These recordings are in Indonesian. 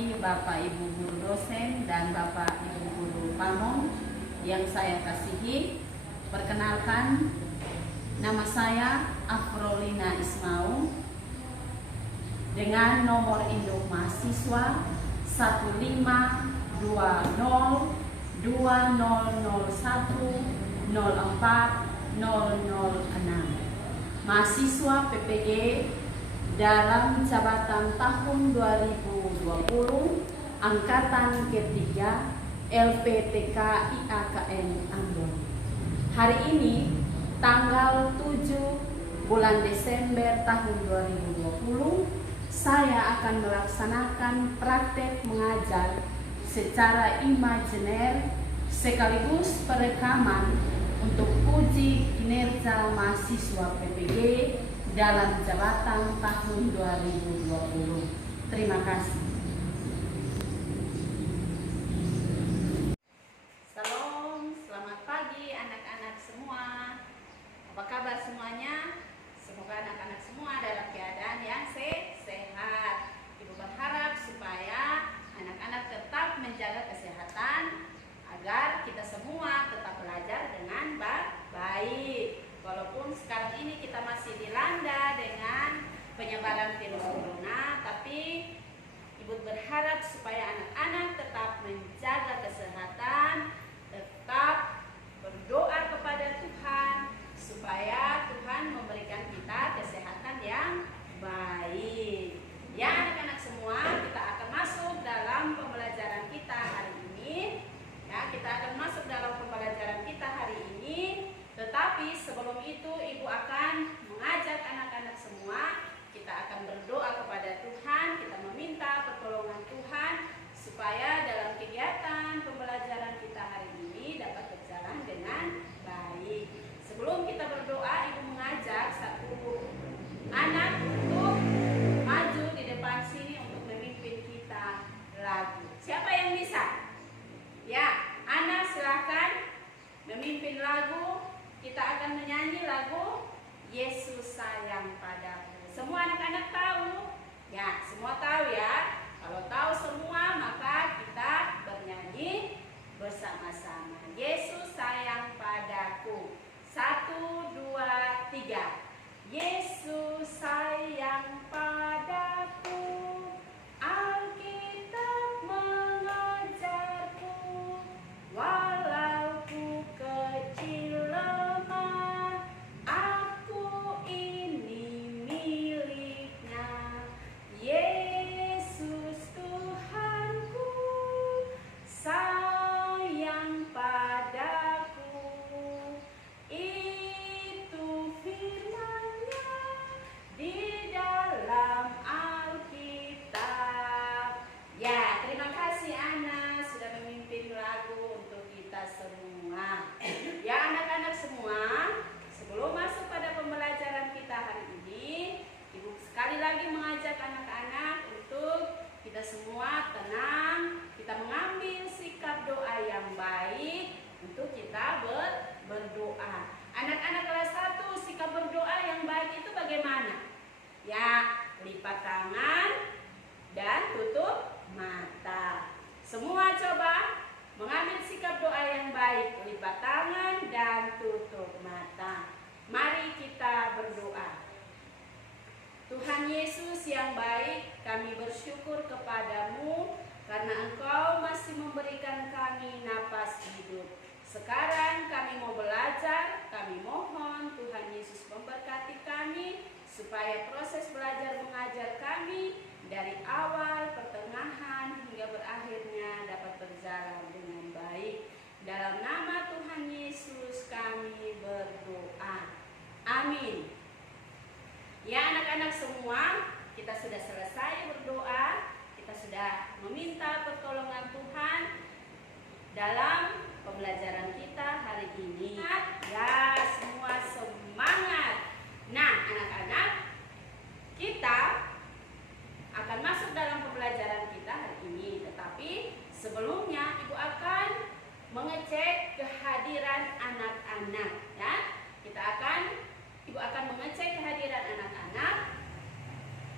kasih Bapak Ibu Guru dosen dan Bapak Ibu Guru Pamong yang saya kasihi, perkenalkan nama saya Afrolina Ismaung dengan nomor induk mahasiswa 1520001040006, mahasiswa PPG dalam jabatan tahun 2020 angkatan ketiga LPTK IAKN Ambon. Hari ini tanggal 7 bulan Desember tahun 2020, saya akan melaksanakan praktek mengajar secara imajiner sekaligus perekaman untuk uji kinerja mahasiswa PPG dalam jabatan tahun 2020. Terima kasih. Salam, selamat pagi anak-anak semua. Apa kabar semuanya? Semoga anak-anak semua dalam keadaan yang sehat. Ibu berharap supaya anak-anak tetap menjaga kesehatan agar kita semua tetap belajar dengan baik. Walaupun sekarang ini kita masih dilanda dengan penyebaran virus corona, tapi Ibu berharap supaya anak-anak tetap menjaga kesehatan, tetap berdoa kepada Tuhan supaya Tuhan memberikan kita kesehatan yang baik. Ya anak-anak semua, kita akan masuk dalam pembelajaran kita hari ini. Ya, kita akan masuk dalam pembelajaran kita hari ini. Tetapi sebelum itu Ibu akan mengajak anak-anak semua, kita akan berdoa kepada Tuhan, kita meminta pertolongan Tuhan supaya dalam kegiatan pembelajaran kita hari ini dapat berjalan dengan baik. Sebelum kita berdoa, Ibu mengajak satu anak untuk maju di depan sini untuk memimpin kita lagu. Siapa yang bisa? Ya, Ana silakan memimpin lagu. Kita akan menyanyi lagu Yesus Sayang Padaku. Semua anak-anak tahu? Ya, semua tahu ya. Kalau tahu semua, maka kita bernyanyi bersama-sama. Yesus sayang padaku. 1, 2, 3. Yesus sayang padaku. Alkitab mengajarku. Walau ku kecil lemah, aku ini miliknya. Yesus Tuhanku sayang padaku. Itu firman-Nya di dalam Alkitab. Ya, terima kasih Ana sudah memimpin lagu untuk kita semua. Ya anak-anak semua, sebelum masuk pada pembelajaran kita hari ini, Ibu sekali lagi mengajak anak-anak untuk kita semua tenang, kita mengambil sikap doa yang baik untuk kita berdoa. Anak-anak kelas 1, sikap berdoa yang baik itu bagaimana? Ya, lipat tangan dan tutup mata. Semua coba mengambil sikap doa yang baik, lipat tangan dan tutup mata. Mari kita berdoa. Tuhan Yesus yang baik, kami bersyukur kepadamu karena Engkau masih memberikan kami napas hidup. Sekarang kami mau belajar, kami mohon Tuhan Yesus memberkati kami supaya proses belajar mengajar kami dari awal, pertengahan hingga berakhirnya dapat berjalan dengan baik. Dalam nama Tuhan Yesus kami berdoa. Amin. Ya anak-anak semua, kita sudah selesai berdoa, kita sudah meminta pertolongan Tuhan dalam pembelajaran kita hari ini. Ya, semua semangat. Nah, anak-anak, kita akan masuk dalam pembelajaran kita hari ini. Tetapi sebelumnya Ibu akan mengecek kehadiran anak-anak. Ya, Ibu akan mengecek kehadiran anak-anak.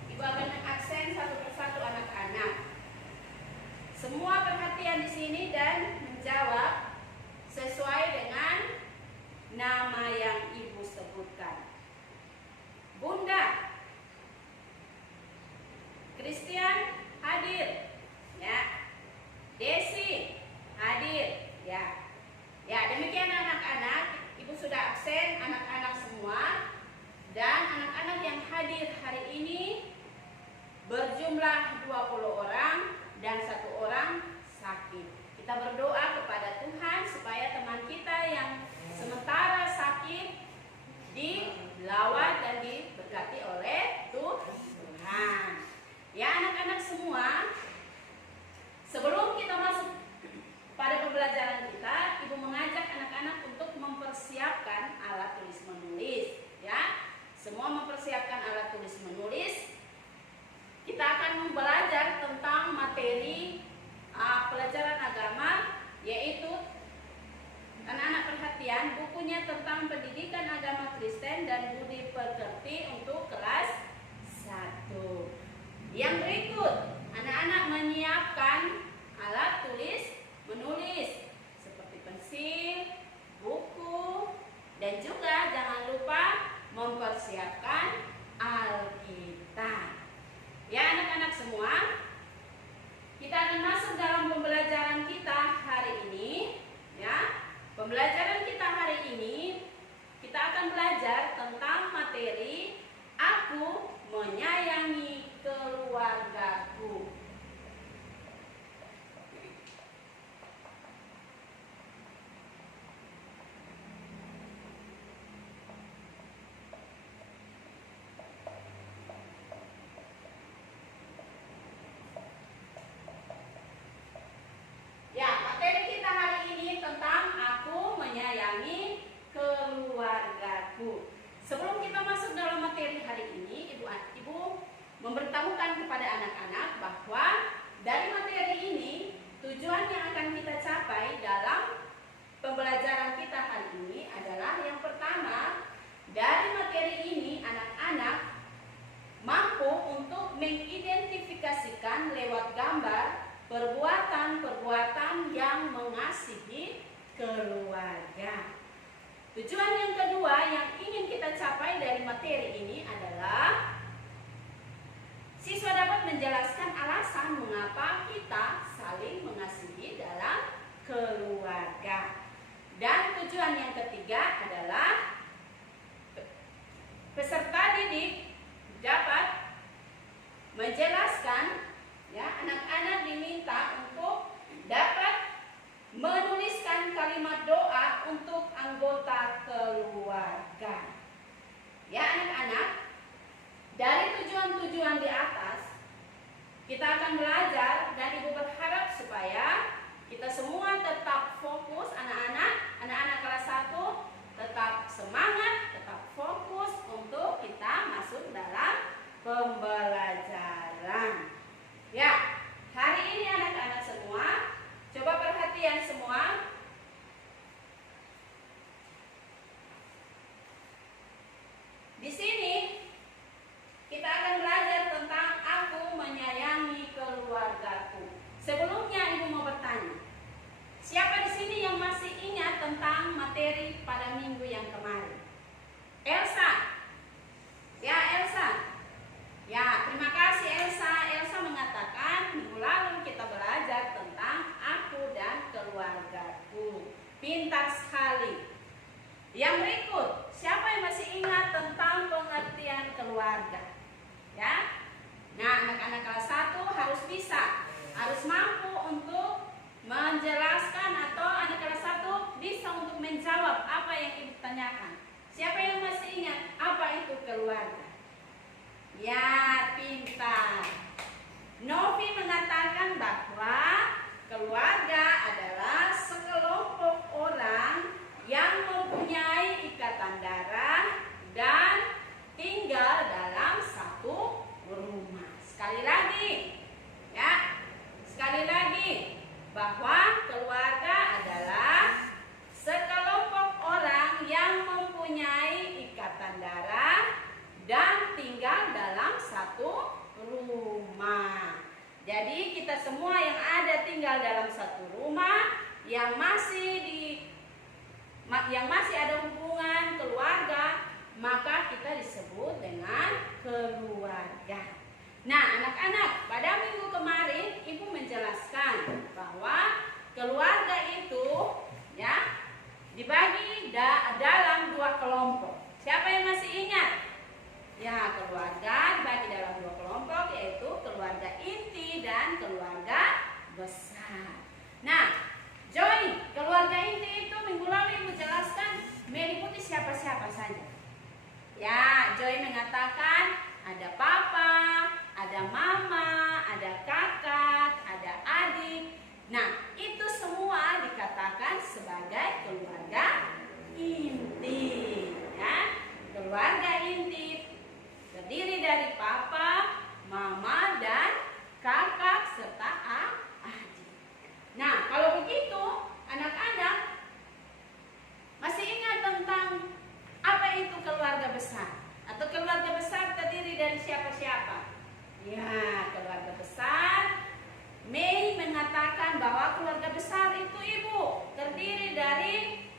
Ibu akan mengaksen satu persatu anak-anak. nama yang Ibu sebutkan. Bunda Christian hadir, ya. Desi hadir, ya. Ya, demikian anak-anak. Ibu sudah absen anak-anak semua, dan anak-anak yang hadir hari ini berjumlah 20 orang dan 1 orang sakit. Kita berdoa kepada Tuhan supaya teman kita yang sementara sakit dilawat dan diberkati oleh Tuhan. Ya anak-anak semua, sebelum kita masuk pada pembelajaran kita, Ibu mengajak anak-anak untuk mempersiapkan alat tulis menulis. Ya, semua mempersiapkan alat tulis menulis. Kita akan belajar tentang materi pelajaran agama, yaitu anak-anak perhatian bukunya tentang pendidikan agama Kristen dan budi pekerti untuk kelas 1. Yang berikut, anak-anak menyiapkan alat tulis menulis seperti pensil, buku, dan juga jangan lupa mempersiapkan Alkitab. Ya anak-anak semua, kita akan masuk dalam pembelajaran kita hari ini. Ya, pembelajaran kita hari ini kita akan belajar tentang materi Aku Menyayangi Keluargaku. Ya, materi kita hari ini tentang Aku Menyayangi Keluargaku. Sebelum kita masuk dalam materi hari ini, Ibu memberitahukan kepada anak-anak bahwa dari materi ini tujuan yang akan kita capai dalam pembelajaran kita hari ini adalah yang pertama, dari materi ini anak-anak mampu untuk mengidentifikasikan lewat gambar perbuatan-perbuatan yang mengasihi keluarga. Tujuan yang kedua yang ingin kita capai dari materi ini adalah siswa dapat menjelaskan alasan mengapa kita saling mengasihi dalam keluarga. Dan tujuan yang ketiga adalah peserta didik dapat menjelaskan, ya, anak-anak diminta untuk dapat menuliskan kalimat doa untuk anggota keluarga. Ya anak-anak, dari tujuan-tujuan di atas kita akan belajar, dan Ibu berharap supaya kita semua tetap fokus, anak-anak kelas 1 tetap semangat, tetap fokus untuk kita masuk dalam pembelajaran. Ya, hari ini anak-anak semua, coba perhatian semua. Di sini kita akan belajar tentang Aku Menyayangi Keluargaku. Sebelumnya Ibu mau bertanya, siapa di sini yang masih ingat tentang materi pada minggu yang kemarin? Elsa. Ya, Elsa. Ya, terima kasih Elsa. Elsa mengatakan minggu lalu kita belajar tentang aku dan keluargaku. Pintar sekali. Yang berikut, siapa yang masih ingat tentang pengertian keluarga? Ya. Nah, anak-anak kelas 1 harus bisa, harus mampu untuk menjelaskan, atau anak kelas 1 bisa untuk menjawab apa yang Ibu tanyakan. Siapa yang masih ingat apa itu keluarga? Ya, pintar. Novi mengatakan bahwa keluarga adalah sekelompok orang yang mempunyai ikatan darah dan tinggal dalam satu rumah. Sekali lagi, ya, sekali lagi, bahwa keluarga adalah sekelompok orang yang mempunyai ikatan darah dan tinggal dalam satu rumah. Jadi kita semua yang ada tinggal dalam satu rumah, yang masih yang masih ada hubungan keluarga, maka kita disebut dengan keluarga. Nah, anak-anak, pada minggu kemarin Ibu menjelaskan bahwa keluarga itu ya dibagi dalam dua kelompok. Siapa yang masih ingat? Ya, keluarga dibagi dalam dua kelompok, yaitu keluarga inti dan keluarga besar. Nah, Joy, keluarga inti itu minggu lalu Ibu jelaskan meliputi siapa-siapa saja. Ya, Joy mengatakan ada papa, ada mama, ada kakak, ada adik. Nah, itu semua dikatakan sebagai keluarga inti. Ya, keluarga inti terdiri dari papa, mama, dan kakak serta adik. Nah, kalau begitu, anak-anak masih ingat tentang apa itu keluarga besar? Atau keluarga besar terdiri dari siapa-siapa? Ya, keluarga besar. Mei mengatakan bahwa keluarga besar itu Ibu terdiri dari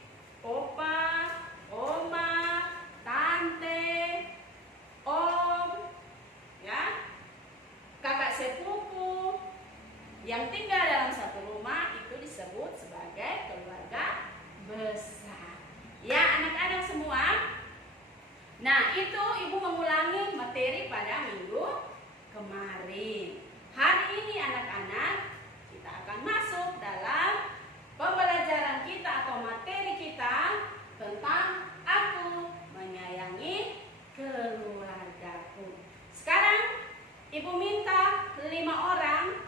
opa, oma, tante, om, ya, kakak sepupu yang tinggal dalam satu rumah, itu disebut sebagai keluarga besar. Ya, anak-anak semua. Nah, itu Ibu mengulangi materi pada minggu kemarin. Hari ini anak-anak, kita akan masuk dalam pembelajaran kita atau materi kita tentang aku menyayangi keluargaku. Sekarang Ibu minta 5 orang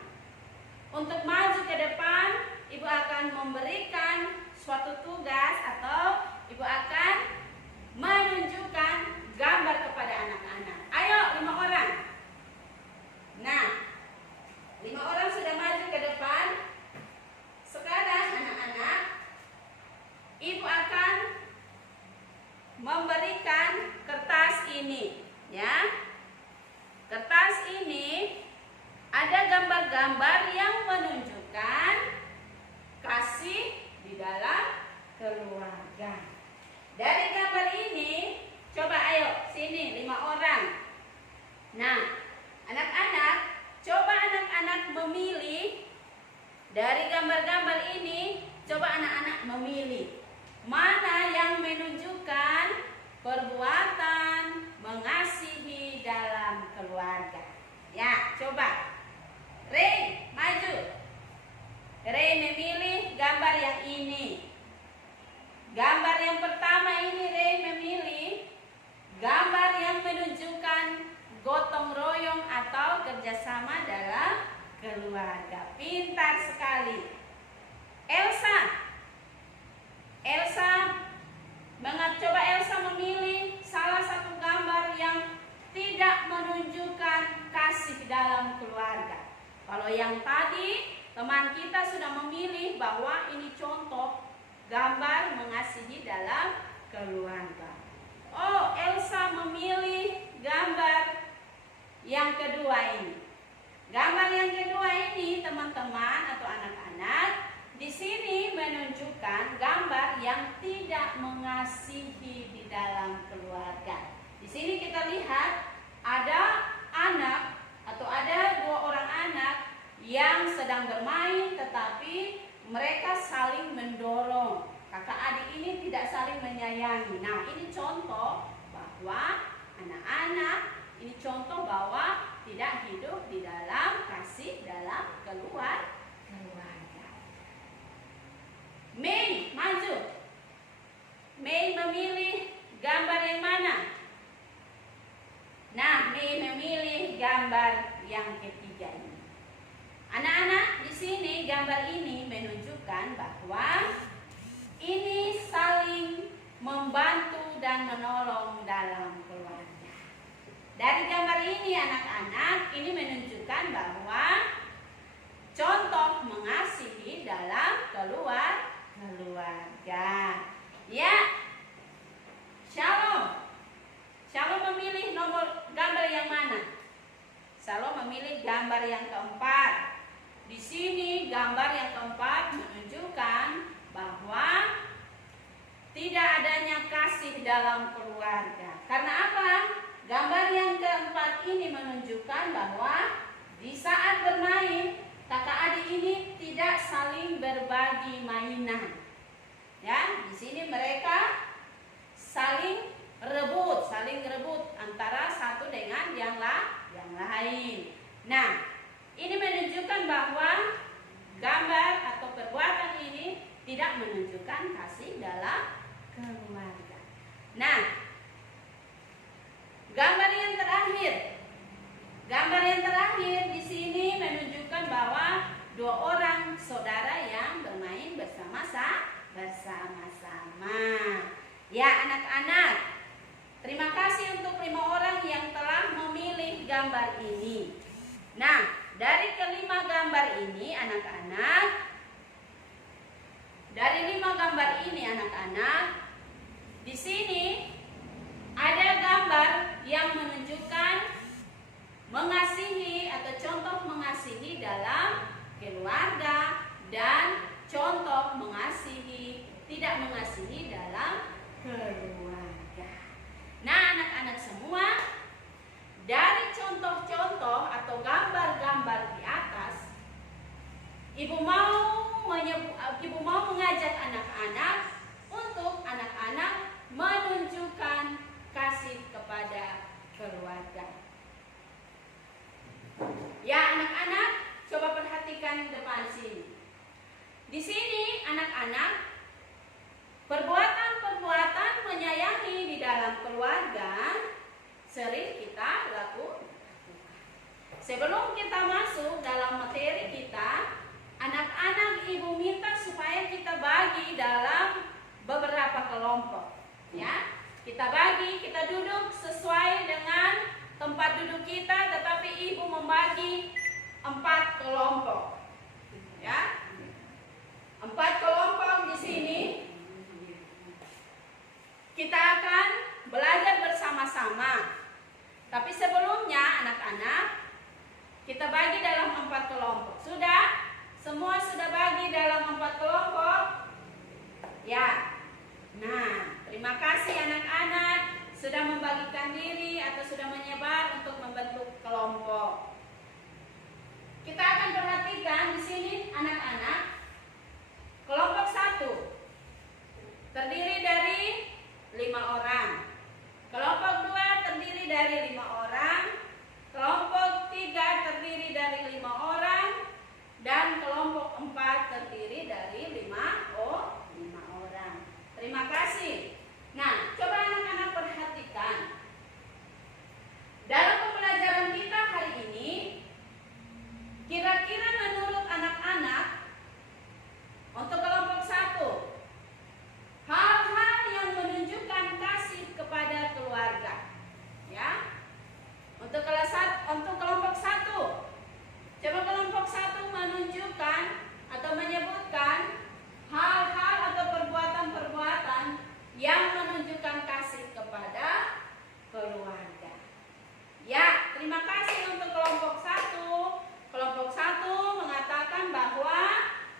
untuk maju ke depan. Ibu akan memberikan suatu tugas atau Ibu akan menunjukkan gambar kepada anak-anak. Ayo 5 orang. Nah, 5 orang sudah maju ke depan. Sekarang anak-anak, Ibu akan memberikan kertas ini, ya. Kertas ini ada gambar-gambar yang menunjukkan kasih di dalam keluarga. Dari gambar ini, coba ayo sini 5 orang. Nah, anak-anak, coba anak-anak memilih dari gambar-gambar ini. Coba anak-anak memilih mana yang menunjukkan perbuatan mengasihi dalam keluarga. Ya, coba. Rey, maju. Rey memilih gambar yang ini. Gambar yang pertama ini Rey memilih gambar yang menunjukkan gotong royong atau kerjasama dalam keluarga. Pintar sekali. Coba Elsa memilih salah satu gambar yang tidak menunjukkan kasih dalam keluarga. Kalau yang tadi teman kita sudah memilih bahwa ini contoh gambar mengasihi dalam keluarga. Oh, Elsa memilih gambar yang kedua ini. Gambar yang kedua ini, teman-teman atau anak-anak, di sini menunjukkan gambar yang tidak mengasihi di dalam keluarga. Di sini kita lihat ada anak atau ada 2 orang anak yang sedang bermain, tetapi mereka saling mendorong. Kakak adik ini tidak saling menyayangi. Nah, ini contoh bahwa anak-anak, ini contoh bahwa tidak hidup di dalam kasih dalam keluarga. Mei, maju. Mei memilih gambar yang mana? Nah, Mei memilih gambar yang ketiga ini. Anak-anak, di sini gambar ini menunjukkan bahwa ini saling membantu dan menolong dalam keluarga. Dari gambar ini anak-anak, ini menunjukkan bahwa contoh mengasihi dalam keluarga. Ya. Shalom memilih nomor gambar yang mana? Shalom memilih gambar yang keempat. Di sini gambar yang keempat menunjukkan bahwa tidak adanya kasih dalam keluarga. Karena apa? Gambar yang keempat ini menunjukkan bahwa di saat bermain, kakak adik ini tidak saling berbagi mainan. Ya, di sini mereka saling rebut antara satu dengan yang lain. Nah, ini menunjukkan bahwa gambar atau perbuatan ini tidak menunjukkan kasih dalam keluarga. Nah, gambar yang terakhir di sini menunjukkan bahwa dua orang saudara yang bermain bersama-sama. Ya, anak-anak, terima kasih untuk 5 orang yang telah memilih gambar ini. Nah, dari kelima gambar ini anak-anak, di sini ada gambar yang menunjukkan mengasihi atau contoh mengasihi dalam keluarga dan contoh tidak mengasihi dalam keluarga. Nah, anak-anak semua, dari contoh-contoh atau gambar-gambar di atas, Ibu mau mengajak anak-anak untuk anak-anak menunjukkan kasih kepada keluarga. Ya, anak-anak, coba perhatikan depan sini. Di sini anak-anak, perbuatan-perbuatan menyayangi di dalam keluarga sering kita lakukan. Sebelum kita masuk dalam materi kita, anak-anak, Ibu minta supaya kita bagi dalam beberapa kelompok. Ya, kita duduk sesuai dengan tempat duduk kita, tetapi Ibu membagi 4 kelompok. Ya, 4 kelompok di sini. Kita akan belajar bersama-sama. Tapi sebelumnya anak-anak, kita bagi dalam 4 kelompok. Sudah? Semua sudah bagi dalam 4 kelompok? Ya. Nah, terima kasih anak-anak sudah membagikan diri atau sudah menyebar untuk membentuk kelompok. Kita akan perhatikan di sini anak-anak. Kelompok 1 terdiri dari 5 orang. Kelompok 2 terdiri dari 5 orang. Kelompok 3 terdiri dari 5 orang. Dan kelompok 4 terdiri dari 5 orang. Terima kasih. Nah, coba anak-anak perhatikan. Dalam pembelajaran kita hari ini, kira-kira menurut anak-anak, untuk kelompok 1, hal-hal yang menunjukkan kasih kepada keluarga. Ya. Untuk kelompok 1, coba kelompok 1 menunjukkan atau menyebutkan hal-hal atau perbuatan-perbuatan yang menunjukkan kasih kepada keluarga. Ya, terima kasih untuk kelompok 1. Kelompok 1 mengatakan bahwa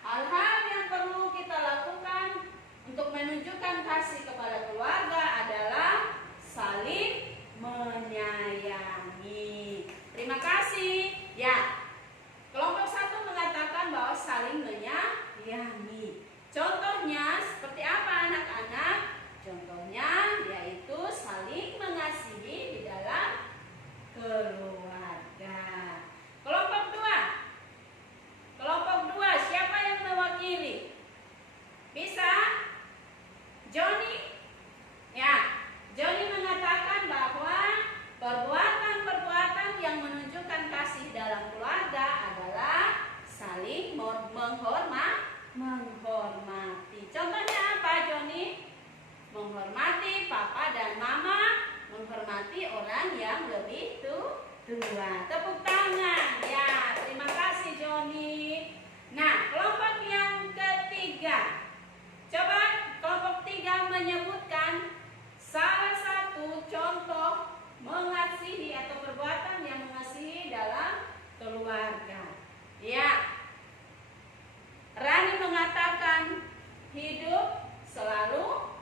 hal-hal yang perlu kita lakukan untuk menunjukkan kasih kepada keluarga adalah saling menyayangi. Terima kasih. Ya, kelompok 1 mengatakan bahwa saling menyayangi. Contohnya seperti apa anak-anak? Contohnya yaitu saling mengasihi di dalam keluarga. Kelompok 2, siapa yang mewakili? Bisa? Joni? Ya, Joni mengatakan bahwa perbuatan-perbuatan yang menunjukkan kasih dalam keluarga adalah saling menghormati. Contohnya apa, Joni? Menghormati papa dan mama, menghormati orang yang lebih tua. Tepuk tangan. Ya, terima kasih Joni. Nah, kelompok yang ketiga. Coba kelompok 3 menyebutkan salah satu contoh mengasihi atau perbuatan yang mengasihi dalam keluarga. Ya. Rani mengatakan hidup selalu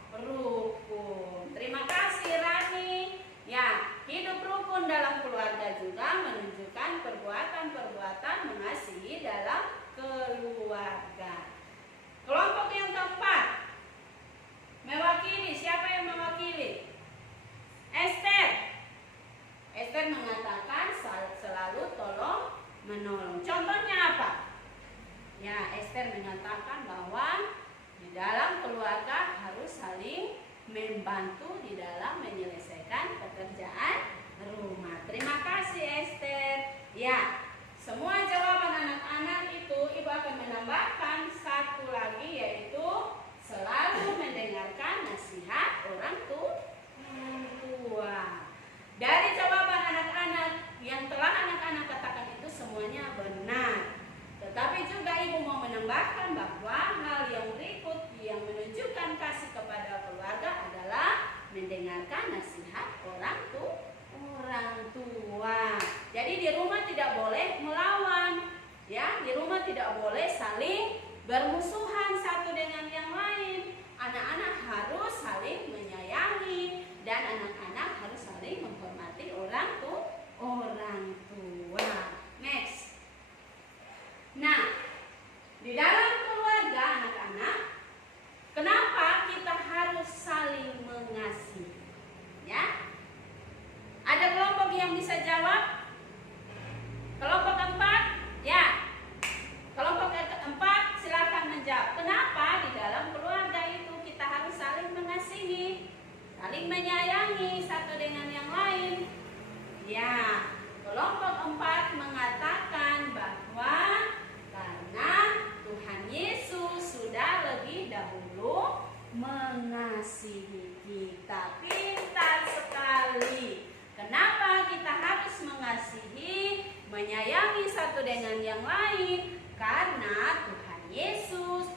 dengan yang lain karena Tuhan Yesus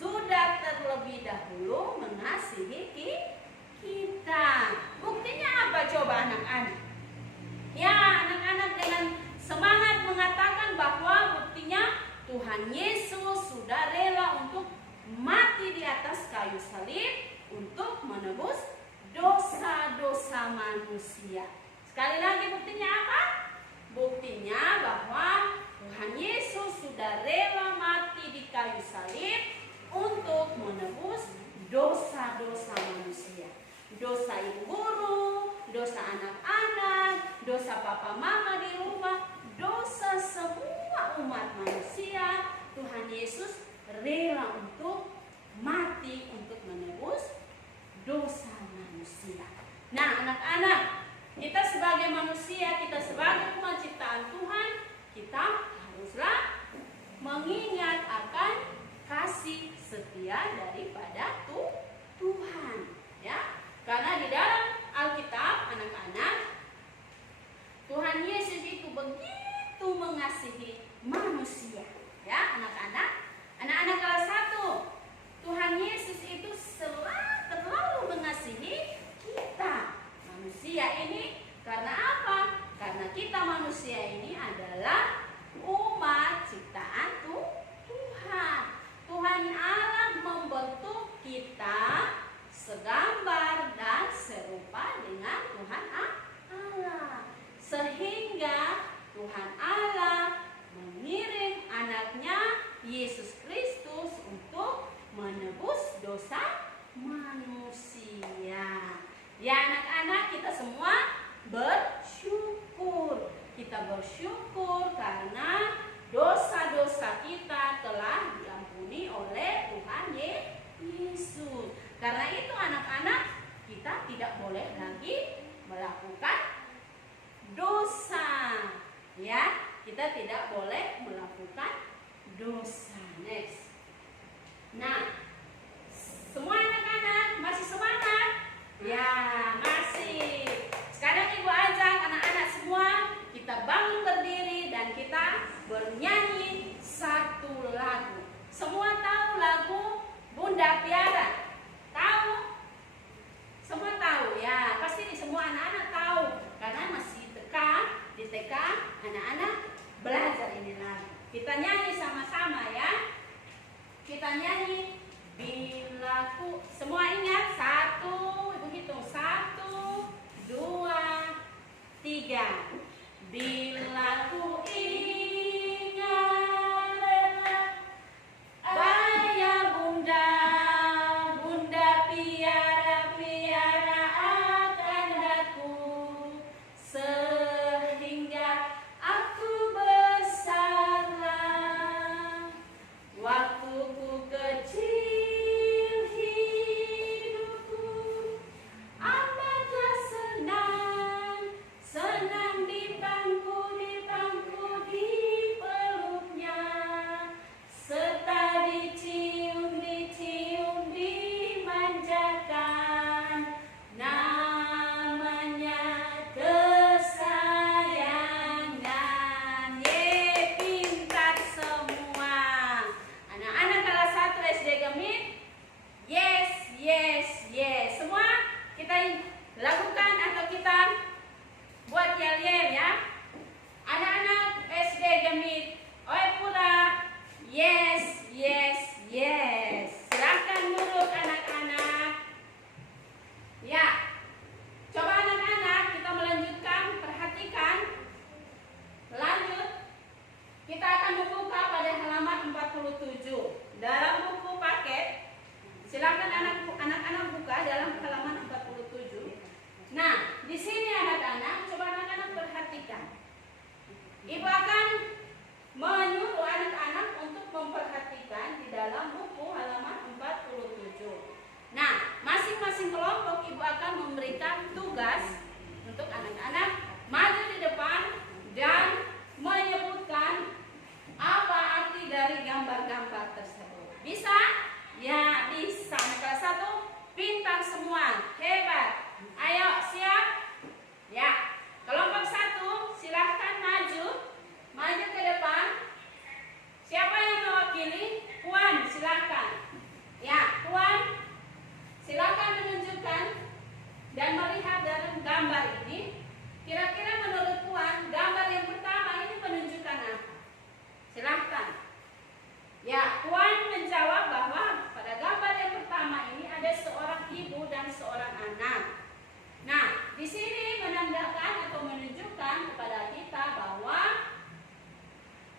sudah terlebih dahulu mengasihi kita. Buktinya apa coba anak-anak? Ya, anak-anak dengan semangat mengatakan bahwa buktinya Tuhan Yesus sudah rela untuk mati di atas kayu salib untuk menebus dosa-dosa manusia. Sekali lagi buktinya apa? Buktinya bahwa Tuhan Yesus sudah rela mati di kayu salib untuk menebus dosa-dosa manusia. Dosa ibu guru, dosa anak-anak, dosa papa mama di rumah, dosa semua umat manusia. Tuhan Yesus rela untuk mati untuk menebus dosa manusia. Nah, anak-anak, kita sebagai manusia, kita sebagai umat ciptaan Tuhan, kita haruslah mengingat akan kasih setia daripada Tuhan, ya. Karena di dalam Alkitab, anak-anak, Tuhan Yesus itu begitu mengasihi manusia, ya, anak-anak. Anak-anak kelas 1, Tuhan Yesus itu terlalu mengasihi kita manusia ini. Karena apa? Karena kita manusia ini adalah umat ciptaan Tuhan. Tuhan Allah membentuk kita segambar dan serupa dengan Tuhan Allah. Sehingga Tuhan Allah mengirim anaknya Yesus Kristus untuk menebus dosa manusia. Ya anak-anak, kita semua bersyukur. Kita bersyukur karena dosa-dosa kita telah diampuni oleh Tuhan Yesus. Karena itu anak-anak, kita tidak boleh lagi melakukan dosa. Ya, kita tidak boleh melakukan dosa. Next. Nah, semua anak-anak masih semangat? Ya, masih. Sekarang Ibu ajak anak-anak semua kita bangun berdiri dan kita bernyanyi satu lagu. Semua tahu lagu Bunda Piara? Tahu? Semua tahu ya? Pasti semua anak-anak tahu karena masih di TK anak-anak belajar ini lagu. Kita nyanyi sama-sama ya. Kita nyanyi bila ku, semua ingat, 1, Ibu hitung 1, 2, 3. Bila ku ingat bayar Bunda, Bunda piara akan aku, sehingga aku besarlah. Waktu ku kecil hidupku amatlah senang, senang di bangku di peluknya, serta dicium dimanjakan, namanya kesayangan. Ye, pintar semua. Anak-anak kelas 1 SD Gemit, yes, yes, yes. Semua kita lakukan atau kita buat yel-yel ya. Anak-anak SD Gemit, oi pura, yes, yes, yes. Silakan duduk anak-anak. Ya, coba anak-anak kita melanjutkan, perhatikan. Lanjut, kita akan membuka pada halaman 47 dalam buku paket. Silakan anak-anak buka dalam halaman 47. Nah, di sini menandakan atau menunjukkan kepada kita bahwa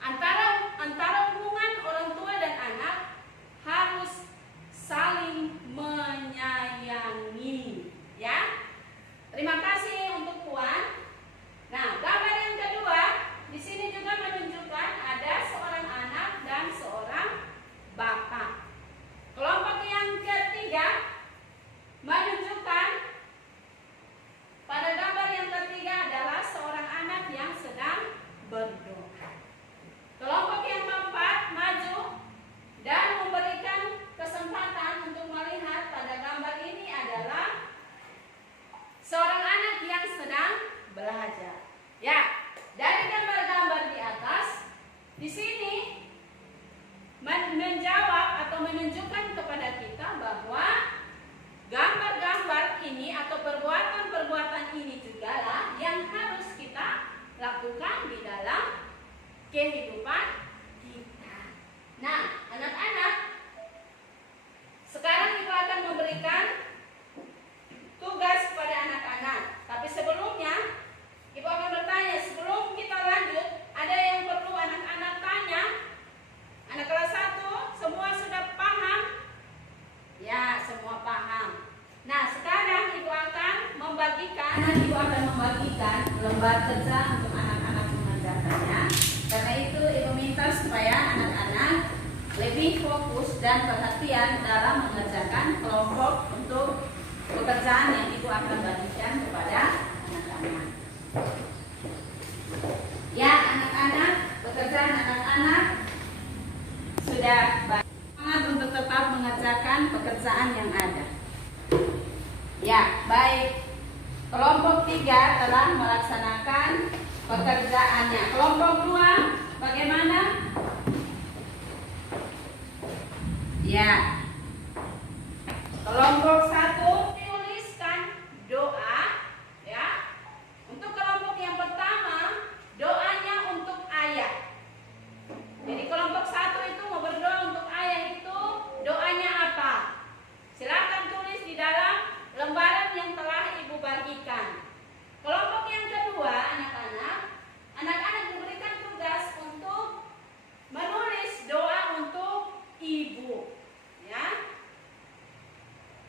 antara hubungan orang tua dan anak harus saling menyayangi, ya. Terima kasih untuk Puan. Nah, gambar yang kedua di sini juga menunjukkan ada seorang anak dan seorang bapak. Kelompok yang ketiga menunjukkan pada gambar yang ketiga adalah seorang anak yang sedang berdoa. Kelompok yang keempat maju dan memberikan kesempatan untuk melihat pada gambar ini adalah seorang anak yang sedang belajar. Ya, dari gambar-gambar di atas, di sini menjawab atau menunjukkan kepada kita bahwa gambar-gambar ini atau perbuatan-perbuatan ini juga lah yang harus kita lakukan di dalam kehidupan kita. Nah, anak-anak, sekarang kita akan memberikan tugas kepada anak-anak. Tapi sebelumnya, Ibu akan bertanya, sebelum kita lanjut, ada yang perlu anak-anak tanya? Anak kelas 1, semua sudah paham? Ya, semua paham. Nah, sekarang Ibu akan membagikan lembar kerja untuk anak-anak mengerjakannya. Karena itu Ibu minta supaya anak-anak lebih fokus dan perhatian dalam mengerjakan kelompok untuk pekerjaan yang Ibu akan bagikan kepada anak-anak. Ya, anak-anak, pekerjaan anak-anak sudah semangat untuk tetap mengerjakan pekerjaan yang ada. Ya, baik. Kelompok 3 telah melaksanakan pekerjaannya. Kelompok 2 bagaimana? Ya. Kelompok 1 tuliskan doa, ya. Untuk kelompok yang pertama, doanya untuk ayah. Jadi kelompok 1 itu mau berdoa untuk ayah, itu doanya apa? Silakan tulis di dalam lembaran yang telah Ibu bagikan. Kelompok yang kedua, anak-anak diberikan tugas untuk menulis doa untuk ibu, ya.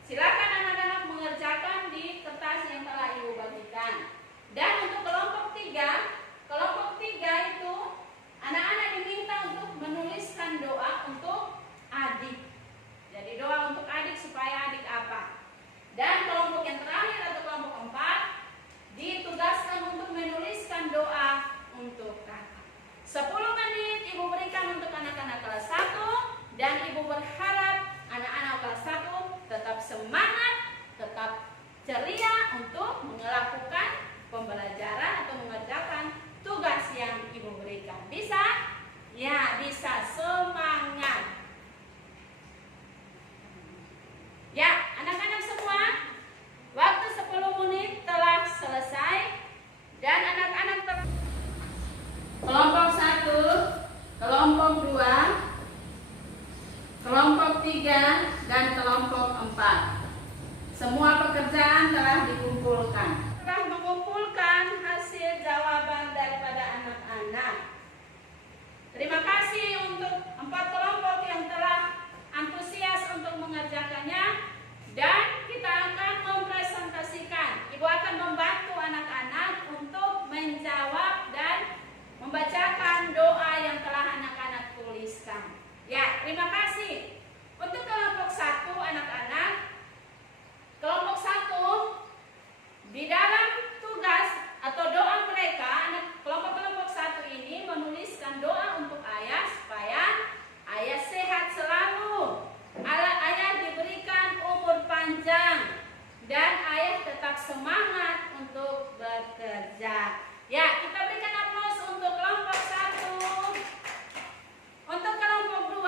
Silakan anak-anak mengerjakan di kertas yang telah Ibu bagikan. Dan untuk kelompok 3 itu anak-anak diminta untuk menuliskan doa untuk adik. Jadi doa untuk adik supaya adik apa? Dan kelompok yang terakhir atau kelompok 4 ditugaskan untuk menuliskan doa untuk kakak. 10 menit Ibu berikan untuk anak-anak kelas 1 dan Ibu berharap anak-anak kelas 1 tetap semangat, tetap ceria untuk melakukan pembelajaran atau mengerjakan tugas yang Ibu berikan. Bisa? Ya, bisa. Semangat. Ya, anak-anak semua, waktu 10 menit telah selesai dan anak-anak kelompok 1, kelompok 2, kelompok 3 dan kelompok 4. Semua pekerjaan telah dikumpulkan. Telah mengumpulkan hasil jawaban daripada anak-anak. Terima kasih untuk 4 kelompok yang telah antusias untuk mengerjakannya, dan kita akan mempresentasikan. Ibu akan membantu anak-anak untuk menjawab dan membacakan doa yang telah anak-anak tuliskan. Ya, terima kasih. Untuk kelompok 1 anak-anak, kelompok 1 di dalam tugas atau doa mereka, kelompok-kelompok 1 ini menuliskan doa untuk ayah supaya ayah sehat selalu, ayah diberikan umur panjang, dan ayah tetap semangat untuk bekerja. Ya, kita berikan aplaus untuk kelompok 1. Untuk kelompok 2,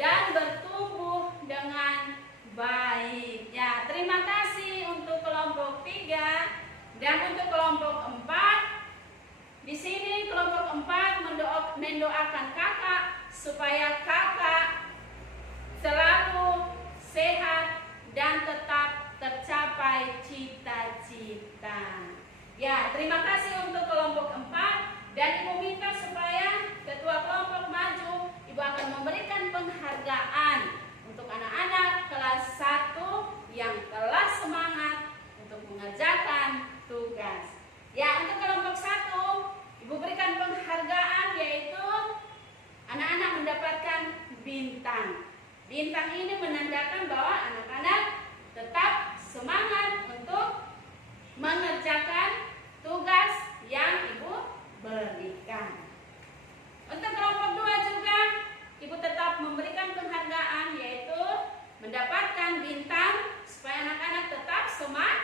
dan bertumbuh dengan baik. Ya, terima kasih untuk kelompok 3 dan untuk kelompok 4. Di sini kelompok 4 mendoakan kakak supaya kakak selalu sehat dan tetap tercapai cita-cita. Ya, terima kasih untuk kelompok 4 dan Ibu minta supaya ketua kelompok maju. Ibu akan memberikan penghargaan untuk anak-anak kelas 1 yang telah semangat untuk mengerjakan tugas. Ya, untuk kelompok 1 Ibu berikan penghargaan, yaitu anak-anak mendapatkan bintang. Bintang ini menandakan bahwa anak-anak tetap semangat untuk mengerjakan tugas yang Ibu berikan. Untuk kelompok 2 juga Ibu tetap memberikan penghargaan, yaitu mendapatkan bintang supaya anak-anak tetap semangat.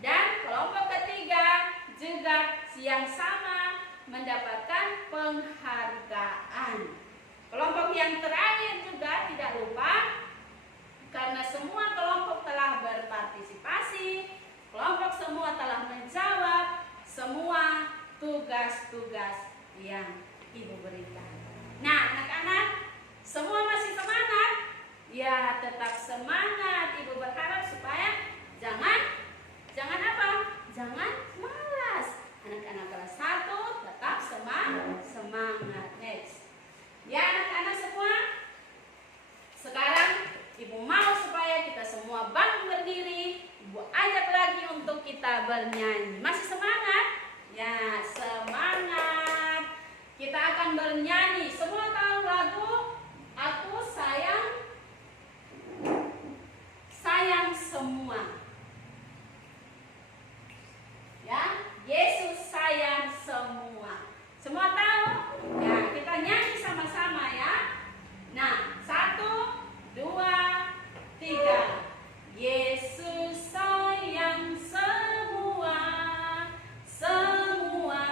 Dan kelompok ketiga juga yang sama mendapatkan penghargaan. Kelompok yang terakhir juga tidak lupa, karena semua kelompok telah berpartisipasi, kelompok semua telah menjawab semua tugas-tugas yang Ibu berikan. Nah, anak-anak semua masih semangat? Ya, tetap semangat. Ibu berharap supaya jangan apa? Jangan malas. Anak-anak kelas 1 tetap semangat. Next. Ya, anak-anak semua, sekarang Ibu mau supaya kita semua bangun berdiri. Ibu ajak lagi untuk kita bernyanyi. Masih semangat? Ya, semangat. Kita akan bernyanyi. Semua tahu lagu Aku Sayang Semua. Ya, Yesus sayang semua. Semua tahu? Ya, kita nyanyi sama-sama ya. Nah, 1, 2, 3. Yesus sayang semua, semua,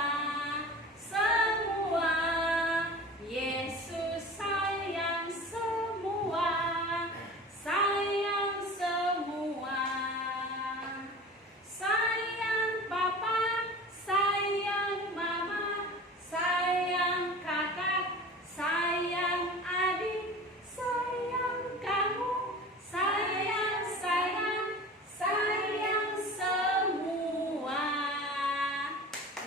semua. Yesus sayang semua, sayang semua. Sayang papa, sayang mama, sayang kakak, sayang adik, sayang kamu, sayang semua.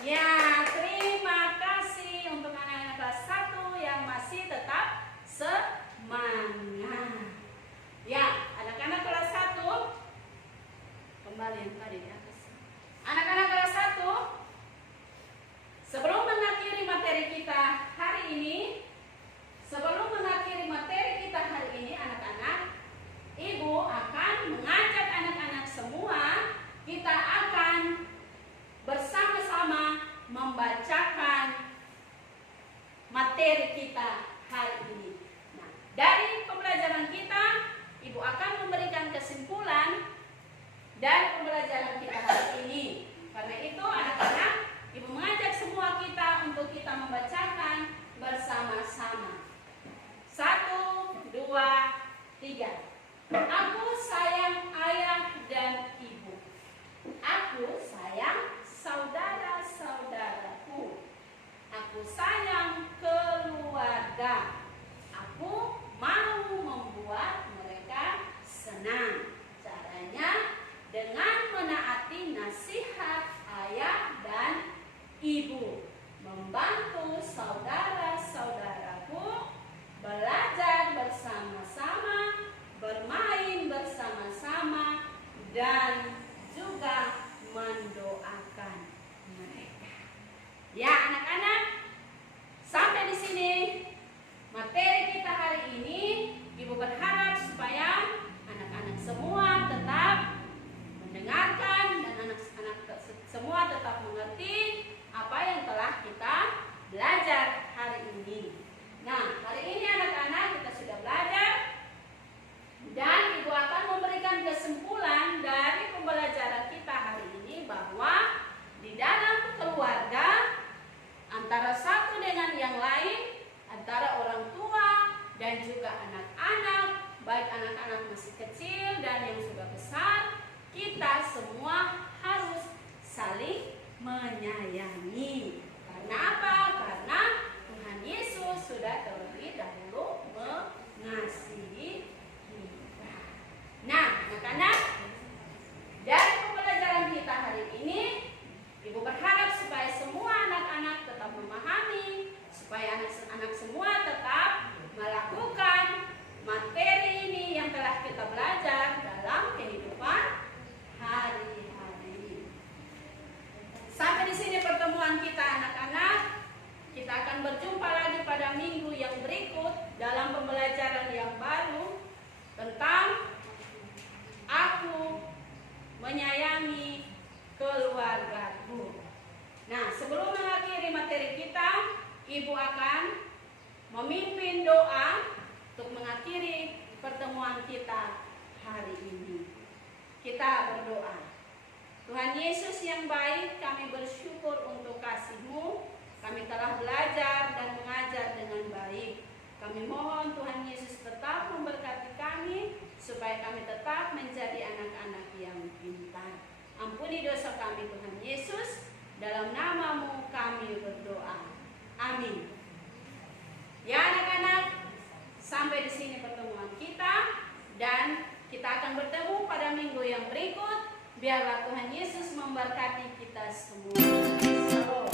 Ya, terima kasih untuk anak-anak kelas 1 yang masih tetap semangat. Ya, anak-anak kelas 1 kembali yang tadi ya. Anak-anak kelas 1, sebelum mengakhiri materi kita hari ini, anak-anak, Ibu akan mengajak anak-anak semua, kita akan bersama-sama membacakan materi kita hari ini. Nah, dari pembelajaran kita, Ibu akan memberikan kesimpulan dari pembelajaran kita hari ini. Karena itu anak-anak, Ibu mengajak semua kita untuk kita membacakan bersama-sama. 1, 2, 3. Aku sayang ayah dan ibu. Aku sayang saudara-saudaraku. Aku sayang keluarga. Aku mau membuat mereka senang. Caranya dengan menaati nasihat ayah dan ibu, membantu saudara-saudaraku, belajar bersama-sama, bermain bersama-sama, dan juga mendoakan mereka. Ya, anak-anak, sampai di sini materi kita hari ini. Ibu berharap supaya anak-anak semua tetap mendengarkan dan anak-anak semua tetap mengerti apa yang telah kita belajar hari ini. Nah, hari ini anak-anak kita sudah belajar dan Ibu akan memberikan kesimpulan dari pembelajaran kita hari ini bahwa di dalam keluarga antara satu dengan yang lain, antara orang dan juga anak-anak, baik anak-anak masih kecil dan yang sudah besar, kita semua harus saling menyayangi. Karena apa? Karena Tuhan Yesus sudah terlebih dahulu mengasihi kita. Nah, anak-anak, dari pembelajaran kita hari ini, Ibu berharap supaya semua anak-anak tetap memahami, supaya anak-anak semua tetap melakukan materi ini yang telah kita belajar dalam kehidupan hari-hari. Sampai di sini pertemuan kita anak-anak. Kita akan berjumpa lagi pada minggu yang berikut dalam pembelajaran yang baru tentang aku menyayangi keluargaku. Nah, sebelum mengakhiri materi kita, Ibu akan memimpin doa untuk mengakhiri pertemuan kita hari ini. Kita berdoa. Tuhan Yesus yang baik, kami bersyukur untuk kasih-Mu. Kami telah belajar dan mengajar dengan baik. Kami mohon Tuhan Yesus tetap memberkati kami, supaya kami tetap menjadi anak-anak yang pintar. Ampuni dosa kami Tuhan Yesus, dalam nama-Mu kami berdoa. Amin. Ya anak-anak, sampai di sini pertemuan kita, dan kita akan bertemu pada minggu yang berikut. Biarlah Tuhan Yesus memberkati kita semua. Shalom.